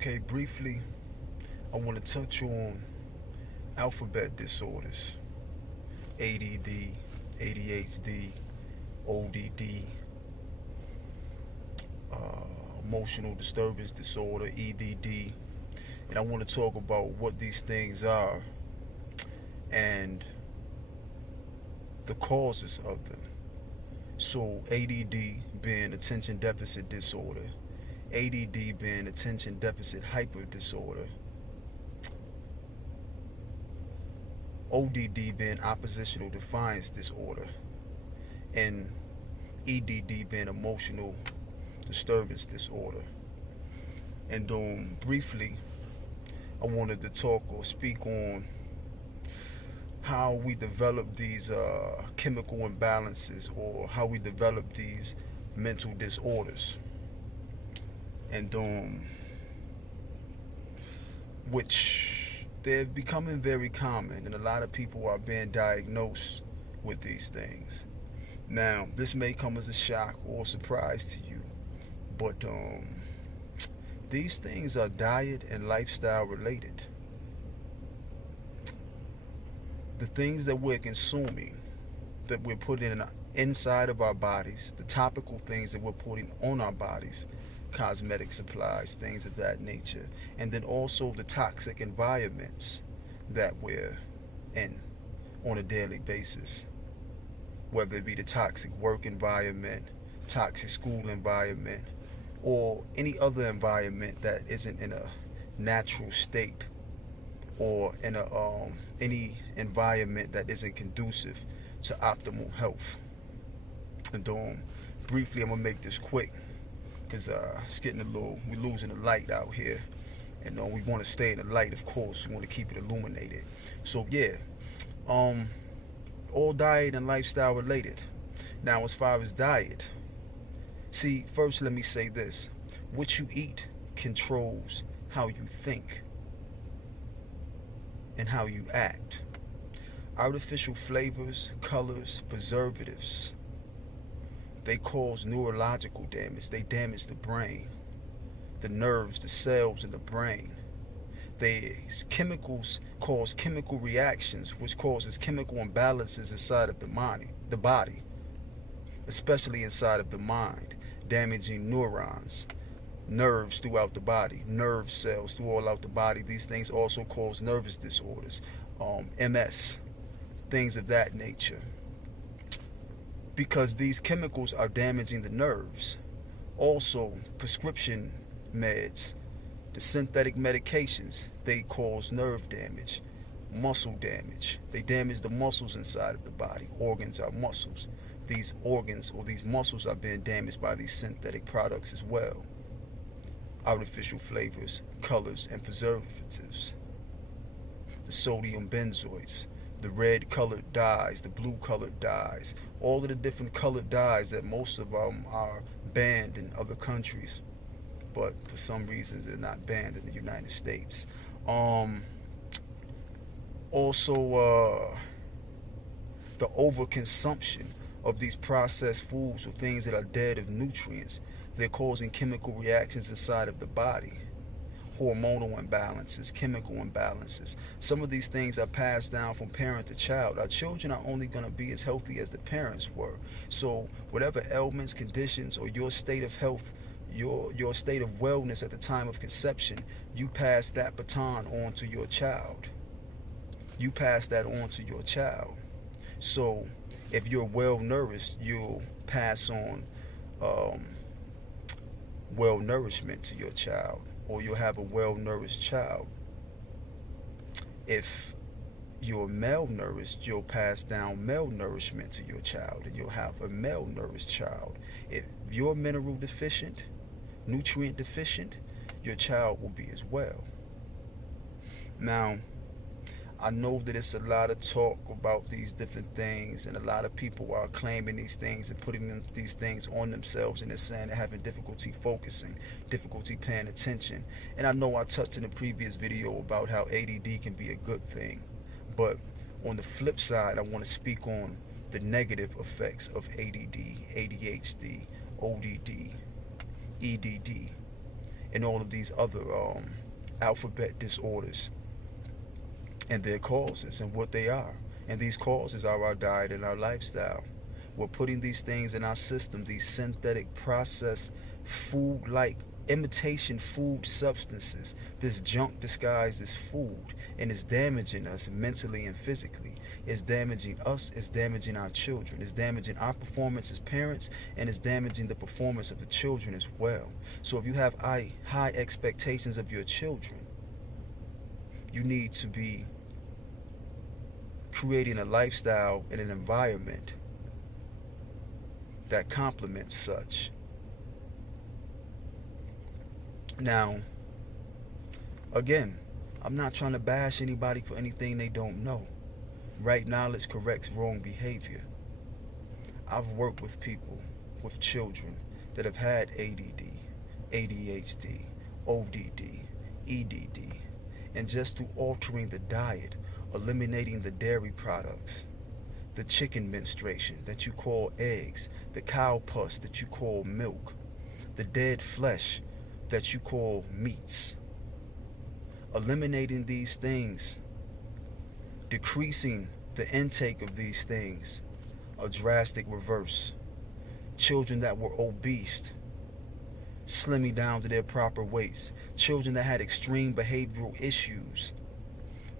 Okay, briefly, I want to touch on alphabet disorders: ADD, ADHD, ODD, emotional disturbance disorder, EDD, and I want to talk about what these things are and the causes of them. So, ADD being attention deficit disorder, ADD being attention deficit hyper disorder, ODD being oppositional defiance disorder, and EDD being emotional disturbance disorder. And briefly, I wanted to talk or speak on how we develop these chemical imbalances, or how we develop these mental disorders, and which they're becoming very common, and a lot of people are being diagnosed with these things. Now, this may come as a shock or a surprise to you, but these things are diet and lifestyle related. The things that we're consuming, that we're putting inside of our bodies, the topical things that we're putting on our bodies, cosmetic supplies, things of that nature, and then also the toxic environments that we're in on a daily basis, whether it be the toxic work environment, toxic school environment, or any other environment that isn't in a natural state, or in any environment that isn't conducive to optimal health. And briefly, I'm gonna make this quick because it's getting we're losing the light out here, and we want to stay in the light, of course. We want to keep it illuminated. So yeah, all diet and lifestyle related. Now, as far as diet, see, first let me say this: what you eat controls how you think and how you act. Artificial flavors, colors, preservatives, they cause neurological damage. They damage the brain, the nerves, the cells in the brain. These chemicals cause chemical reactions, which causes chemical imbalances inside of the body, especially inside of the mind, damaging neurons, nerves throughout the body, nerve cells throughout the body. These things also cause nervous disorders, MS, things of that nature, because these chemicals are damaging the nerves. Also, prescription meds, the synthetic medications, they cause nerve damage, muscle damage. They damage the muscles inside of the body. Organs are muscles. These organs or these muscles are being damaged by these synthetic products as well. Artificial flavors, colors, and preservatives. The sodium benzoates, the red colored dyes, the blue colored dyes, all of the different colored dyes that most of them are banned in other countries, but for some reason they're not banned in the United States. Also, the overconsumption of these processed foods or things that are dead of nutrients, they're causing chemical reactions inside of the body. Hormonal imbalances, chemical imbalances. Some of these things are passed down from parent to child. Our children are only going to be as healthy as the parents were. So whatever ailments, conditions, or your state of health, your state of wellness at the time of conception, you pass that baton on to your child. You pass that on to your child. So if you're well nourished, you'll pass on well nourishment to your child, or you'll have a well nourished child. If you're malnourished, you'll pass down malnourishment to your child, and you'll have a malnourished child. If you're mineral deficient, nutrient deficient, your child will be as well. Now, I know that it's a lot of talk about these different things, and a lot of people are claiming these things and putting these things on themselves, and they're saying they're having difficulty focusing, difficulty paying attention. And I know I touched in a previous video about how ADD can be a good thing, but on the flip side, I want to speak on the negative effects of ADD, ADHD, ODD, EDD. and all of these other alphabet disorders and their causes and what they are. And these causes are our diet and our lifestyle. We're putting these things in our system, these synthetic processed food like imitation food substances, this junk disguised as food, and it's damaging us mentally and physically. It's damaging us, it's damaging our children, it's damaging our performance as parents, and it's damaging the performance of the children as well. So if you have high expectations of your children, you need to be creating a lifestyle and an environment that complements such. Now, again, I'm not trying to bash anybody for anything they don't know. Right knowledge corrects wrong behavior. I've worked with people, with children that have had ADD, ADHD, ODD, EDD, and just through altering the diet, eliminating the dairy products, the chicken menstruation that you call eggs, the cow pus that you call milk, the dead flesh that you call meats. Eliminating these things, decreasing the intake of these things, a drastic reverse. Children that were obese, slimming down to their proper weights. Children that had extreme behavioral issues,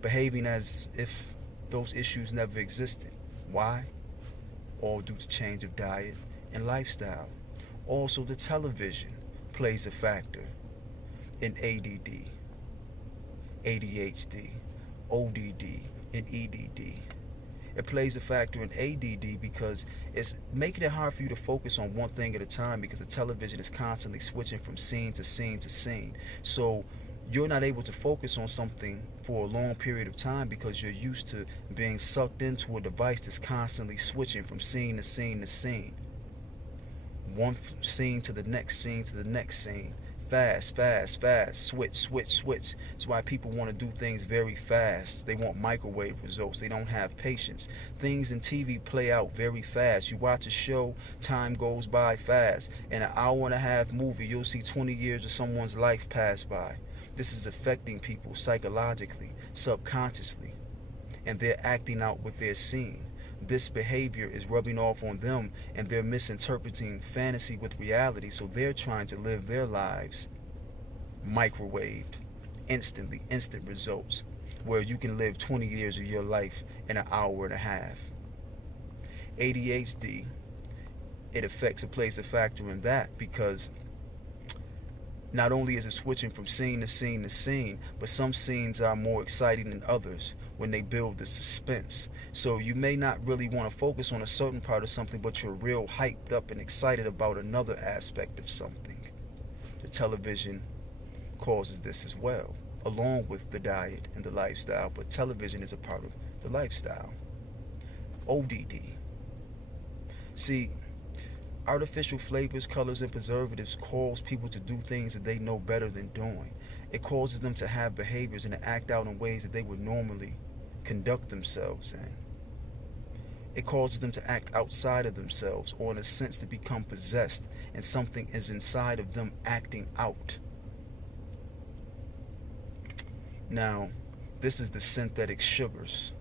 behaving as if those issues never existed. Why? All due to change of diet and lifestyle. Also, the television plays a factor in ADD, ADHD, ODD, and EDD. It plays a factor in ADD because it's making it hard for you to focus on one thing at a time, because the television is constantly switching from scene to scene to scene. So you're not able to focus on something for a long period of time because you're used to being sucked into a device that's constantly switching from scene to scene to scene. One scene to the next scene to the next scene. Fast, fast, fast. Switch, switch, switch. That's why people want to do things very fast. They want microwave results. They don't have patience. Things in TV play out very fast. You watch a show, time goes by fast. In an hour and a half movie, you'll see 20 years of someone's life pass by. This is affecting people psychologically, subconsciously, and they're acting out what they're seeing. This behavior is rubbing off on them, and they're misinterpreting fantasy with reality, so they're trying to live their lives microwaved, instantly, instant results, where you can live 20 years of your life in an hour and a half. ADHD, it plays a factor in that, because not only is it switching from scene to scene to scene, but some scenes are more exciting than others when they build the suspense. So you may not really want to focus on a certain part of something, but you're real hyped up and excited about another aspect of something. The television causes this as well, along with the diet and the lifestyle, but television is a part of the lifestyle. ODD. See, artificial flavors, colors, and preservatives cause people to do things that they know better than doing. It causes them to have behaviors and to act out in ways that they would normally conduct themselves in. It causes them to act outside of themselves, or in a sense to become possessed, and something is inside of them acting out. Now, this is the synthetic sugars,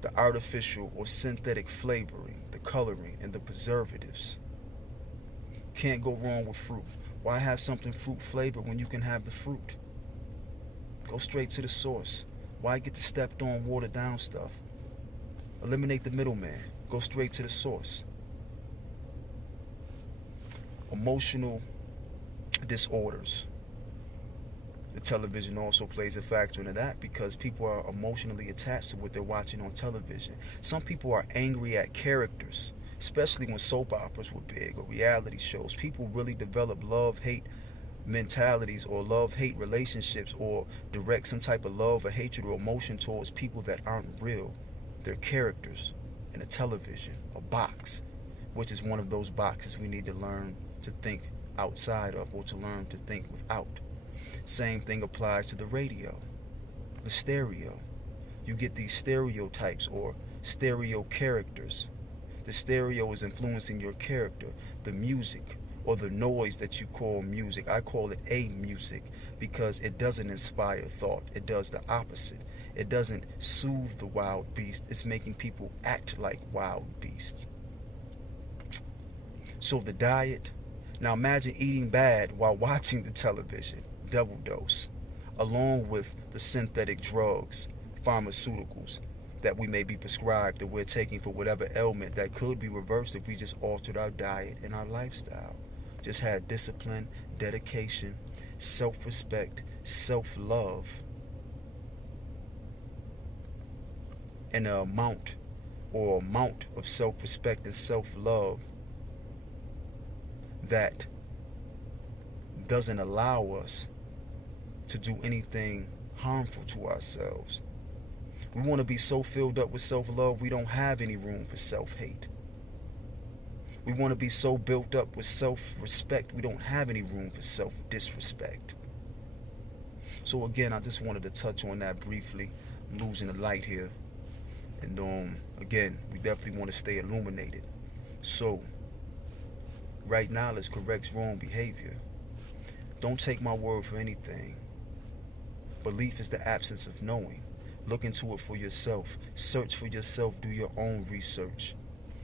the artificial or synthetic flavoring, the coloring, and the preservatives. Can't go wrong with fruit. Why have something fruit flavored when you can have the fruit? Go straight to the source. Why get the stepped on, watered down stuff? Eliminate the middleman. Go straight to the source. Emotional disorders. The television also plays a factor into that, because people are emotionally attached to what they're watching on television. Some people are angry at characters, especially when soap operas were big or reality shows. People really develop love-hate mentalities or love-hate relationships, or direct some type of love or hatred or emotion towards people that aren't real. They're characters in a television, a box, which is one of those boxes we need to learn to think outside of, or to learn to think without. Same thing applies to the radio, the stereo. You get these stereotypes or stereo characters. The stereo is influencing your character. The music, or the noise that you call music. I call it a music because it doesn't inspire thought. It does the opposite. It doesn't soothe the wild beast. It's making people act like wild beasts. So the diet. Now imagine eating bad while watching the television. Double dose. Along with the synthetic drugs, pharmaceuticals that we may be prescribed that we're taking for whatever ailment that could be reversed if we just altered our diet and our lifestyle. Just had discipline, dedication, self-respect, self-love, and an amount of self-respect and self-love that doesn't allow us to do anything harmful to ourselves. We want to be so filled up with self-love we don't have any room for self-hate. We want to be so built up with self-respect we don't have any room for self-disrespect. So again, I just wanted to touch on that briefly. I'm losing the light here. And again, we definitely want to stay illuminated. So right knowledge corrects wrong behavior. Don't take my word for anything. Belief is the absence of knowing. Look into it for yourself. Search for yourself. Do your own research.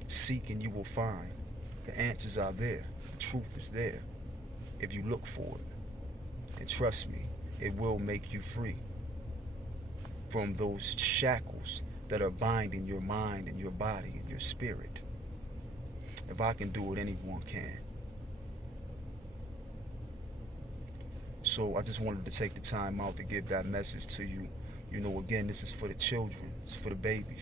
Seek and you will find. The answers are there. The truth is there if you look for it. And trust me, it will make you free from those shackles that are binding your mind and your body and your spirit. If I can do it, anyone can. So I just wanted to take the time out to give that message to you. You know, again, this is for the children. It's for the babies.